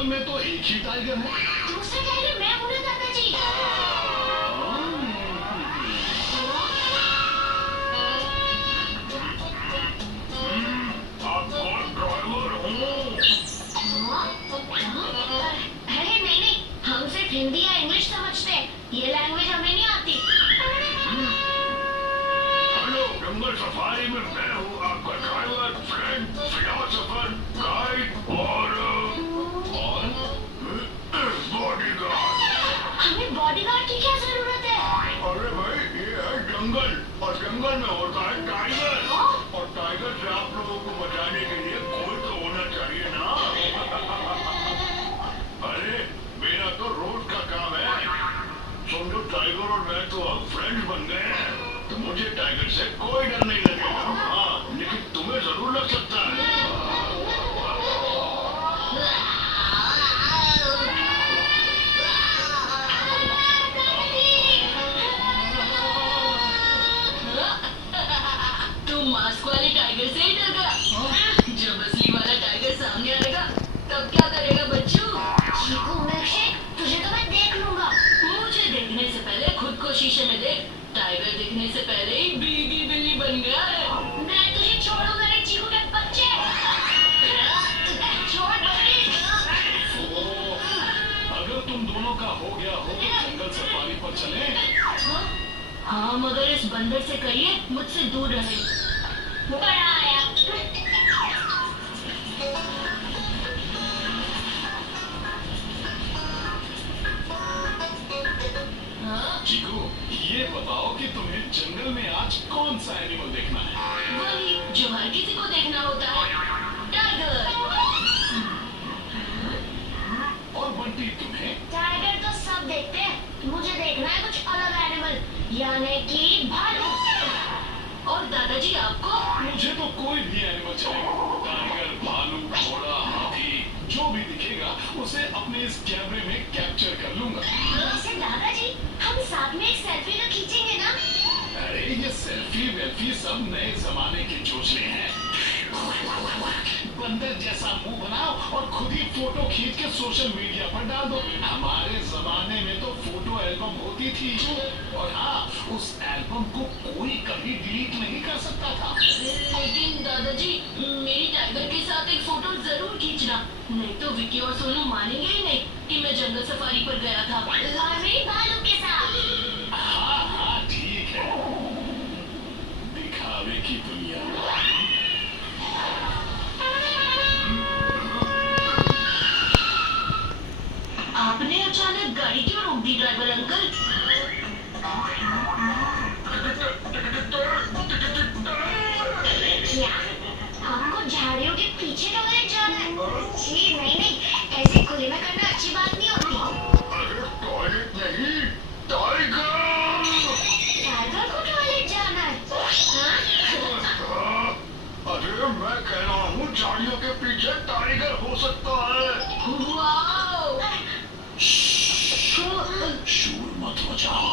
जंगल में तो एक ही टाइगर है। दूसरा टाइगर मैं हूँ ना दादाजी। आप कौन ड्राइवर हो? अरे नहीं नहीं, हम सिर्फ हिंदी या इंग्लिश समझते हैं, ये लैंग्वेज हमें नहीं आती। हेलो, जंगल सफारी में मैं हूँ आपका ड्राइवर, फ्रेंड, फिलोसोफर, गाइड और बॉडीगार्ड। हमें बॉडीगार्ड की क्या जरूरत है? अरे भाई, ये है जंगल और जंगल में होता है टाइगर, और टाइगर से आप लोगों को बचाने के लिए कोई तो होना चाहिए ना। अरे मेरा तो रोज का काम है। समझो टाइगर और मैं तो अब फ्रेंड्स बन गए हैं, तो मुझे टाइगर से कोई डर नहीं लगेगा। हाँ, लेकिन तुम्हें जरूर लग सकता है। तुम मास्क वाले टाइगर से ही डर गया? जब असली वाला टाइगर सामने आएगा तब क्या करेगा बच्चू? चीकू मिल्कशेक, तुझे तो मैं देख लूंगा। मुझे देखने से पहले खुद को शीशे में देख। टाइगर दिखने से पहले ही भीगी बिल्ली बन गया है। मैं तुझे छोड़ूंगा नहीं चीकू के बच्चे। छोड़ बंटी। अगर तुम दोनों का हो गया हो तो जंगल सफारी पर चलें। हाँ, मगर इस बंदर से कहिए मुझसे दूर रहे। बड़ा आया। हाँ, चीकू, ये बताओ कि तुम्हें जंगल में आज कौन सा एनिमल देखना है? वही जो हर किसी को देखना होता है, टाइगर। और बंटी, तुम्हें? टाइगर तो सब देखते हैं, मुझे देखना है कुछ अलग एनिमल, यानी कि भालू। और दादाजी आपको? मुझे तो कोई भी एनिमल चलेगा। टाइगर, भालू, घोड़ा, हाथी, जो भी दिखेगा उसे अपने इस कैमरे में कैप्चर कर लूंगा। वैसे दादाजी, हम साथ में एक सेल्फी तो खींचेंगे ना? अरे ये सेल्फी वेल्फी सब नए जमाने के चोचले हैं। बंदर जैसा मुंह बनाओ और खुद ही फोटो खींच के सोशल मीडिया पर डाल दो। हमारे जमाने में तो फोटो एल्बम होती थी, और हाँ, उस एल्बम को कोई कभी डिलीट नहीं कर सकता था। लेकिन दादाजी, मेरी टाइगर के साथ एक फोटो जरूर खींचना, नहीं तो विकी और सोनू मानेंगे ही नहीं कि मैं जंगल सफारी पर गया था। और मेरी भालू के साथ। हाँ हाँ ठीक है, दिखावे की दुनिया। आपने अचानक गाड़ी क्यों रोक दी ड्राइवर अंकल? क्या हमको झाड़ियों के पीछे टॉयलेट जाना है? जी नहीं नहीं, ऐसे खुले में करना अच्छी बात नहीं होती। अरे टॉयलेट नहीं, टाइगर। टाइगर को टॉयलेट जाना है? हाँ? अरे मैं कह रहा हूँ झाड़ियों के पीछे टाइगर हो सकता है। वाओ! शोर मत मचाओ।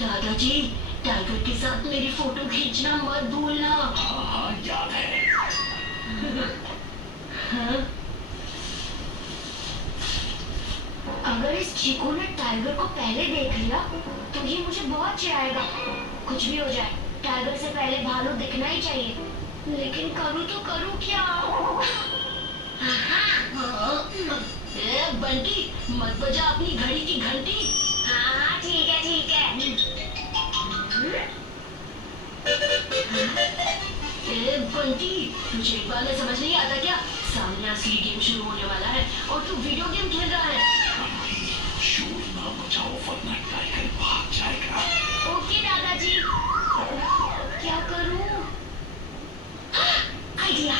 दादाजी, टाइगर के साथ मेरी फोटो खींचना मत भूलना। हाँ हाँ याद है। हाँ? अगर इस चीकू ने टाइगर को पहले देख लिया तो ये मुझे बहुत चिढ़ाएगा। कुछ भी हो जाए, टाइगर से पहले भालू दिखना ही चाहिए। लेकिन करूँ तो करूँ क्या? ए, बंटी, मत बजा अपनी घड़ी की घंटी। हाँ ठीक है ठीक है। ए बंटी, तुझे एक बार में समझ नहीं आता क्या? सामने असली गेम शुरू होने वाला है और तू वीडियो गेम खेल रहा है। शोर ना मचाओ वरना टाइगर भाग जाएगा। ओके दादाजी। क्या करूँ? आइडिया।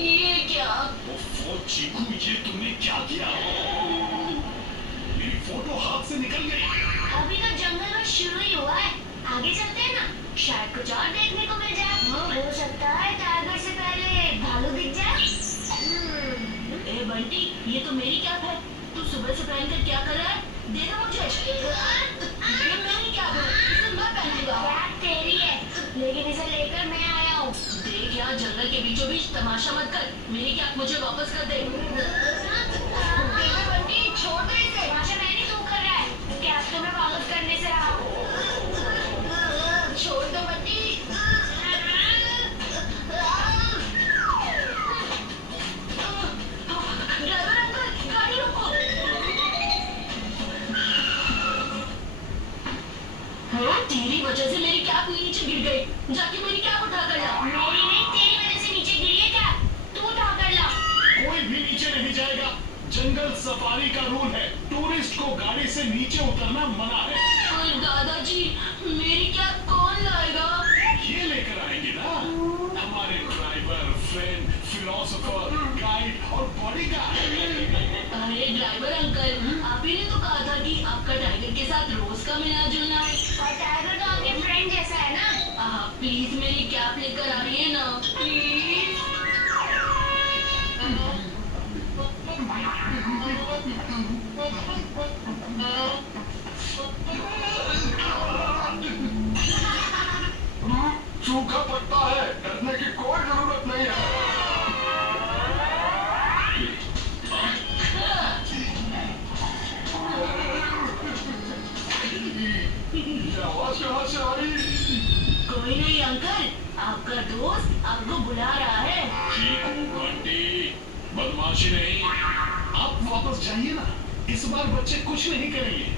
ये क्या? वो चीकू, ये तुमने क्या किया? मेरी फोटो हाथ से निकल गई। अभी तो जंगल में शुरू ही हुआ है, आगे चलते हैं ना। शायद कुछ और देखने को मिल जाए। हो सकता है टाइगर से पहले भालू दिख जाए। ए बंटी, ये तो मेरी कैप है। तू सुबह से पहनकर क्या कर रहा है? दे दो मुझे। ये मेरी कैप है, इसे मैं पहनूंगा। कैप तेरी है, लेकिन इसे लेकर मैं आया हूँ। देख यार, जंगल के बीचों बीच तमाशा मत कर। मेरी कैप मुझे वापस कर दे। बंटी छोड़ दो इसे। तमाशा मैंने तू कर रहा है, कैप तो मैं वापस करने से रहा हूँ। छोड़ दो बंटी। ड्राइवर अंकल, गाड़ी रोको। हाँ, तेरी वजह से मेरी कैप नीचे गिर गई। जाके मेरी कैप उठा कर ला। मेरी नहीं, तेरी वजह से नीचे गिरी है कैप। तू उठा कर ला। कोई भी नीचे नहीं जाएगा। जंगल सफारी का रूल है, टूरिस्ट को गाड़ी से नीचे उतरना मना है। पर दादाजी, मेरी कैप कौन लाएगा? ये लेकर आएंगे ना हमारे ड्राइवर, फ्रेंड, फिलोसोफर, गाइड और बॉडीगार्ड। अरे ड्राइवर अंकल, आप ही ने तो कहा था कि आपका टाइगर के साथ रोज का मिलना जुलना है। और टाइगर तो आपके फ्रेंड जैसा है ना। आप प्लीज मेरी कैप लेकर आइए ना, प्लीज। सूखा पड़ता है, डरने की कोई जरूरत नहीं है। ये आवाज कहाँ से आ रही? कोई नहीं अंकल, आपका दोस्त आपको बुला रहा है। चीकू बंटी, बदमाशी नहीं। आप वापस जाइए ना, इस बार बच्चे कुछ नहीं करेंगे।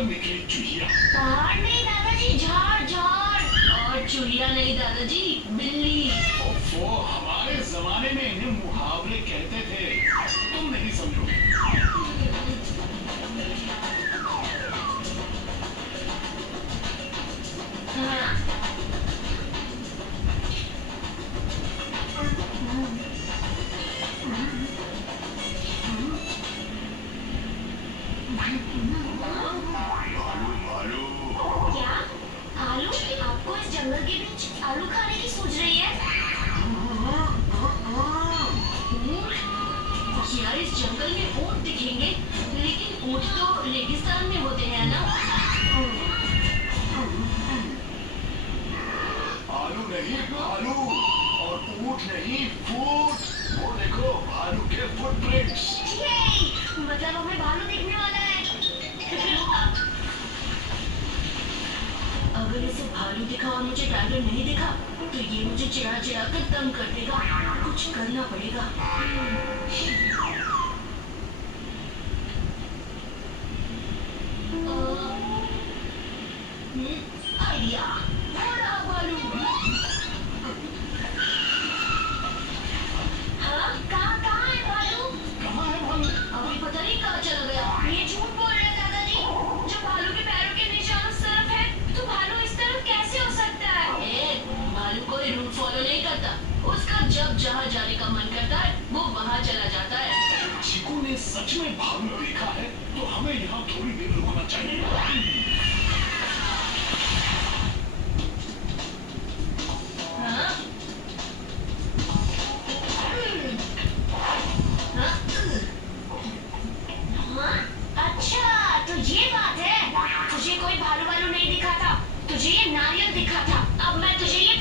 निकली चुहिया। पहाड़ नहीं दादाजी, झाड़ झाड़। और चूहिया नहीं दादाजी, बिल्ली। वो हमारे जमाने में इन्हें मुहावरे कहते थे, तुम नहीं समझोगे। हाँ। भालू। क्या आलू? आपको इस जंगल के बीच आलू खाने की सूझ रही है? यार, इस जंगल में ऊंट दिखेंगे, लेकिन ऊंट तो रेगिस्तान में होते हैं ना। आलू नहीं भालू, और ऊंट नहीं फूट। वो देखो भालू के फुटप्रिंट्स। मतलब हमें भालू दिखने वाला है। अगर इसे भालू दिखा और मुझे टाइगर नहीं दिखा, तो ये मुझे चिढ़ा चिढ़ा कर तंग कर देगा। कुछ करना पड़ेगा। आइडिया, बड़ा भालू। हाँ, कहाँ है भालू? कहाँ है भालू? अभी पता नहीं कहाँ चला गया। ये झूठ बोल रहे हैं दादाजी। जो भालू के पैरों के निशान उस तरफ है, तो भालू इस तरफ कैसे हो सकता है? भालू कोई रूट फॉलो नहीं करता। उसका जब जहाँ जाने का मन करता है, वो वहाँ चला जाता है। चीकू ने सच में भालू देखा है, तो हमें यहाँ थोड़ी देर रुकना चाहिए। हाँ? हाँ? अच्छा, तो ये बात है। तुझे कोई भालू वालू नहीं दिखा था, तुझे ये नारियल दिखा था। अब मैं तुझे ये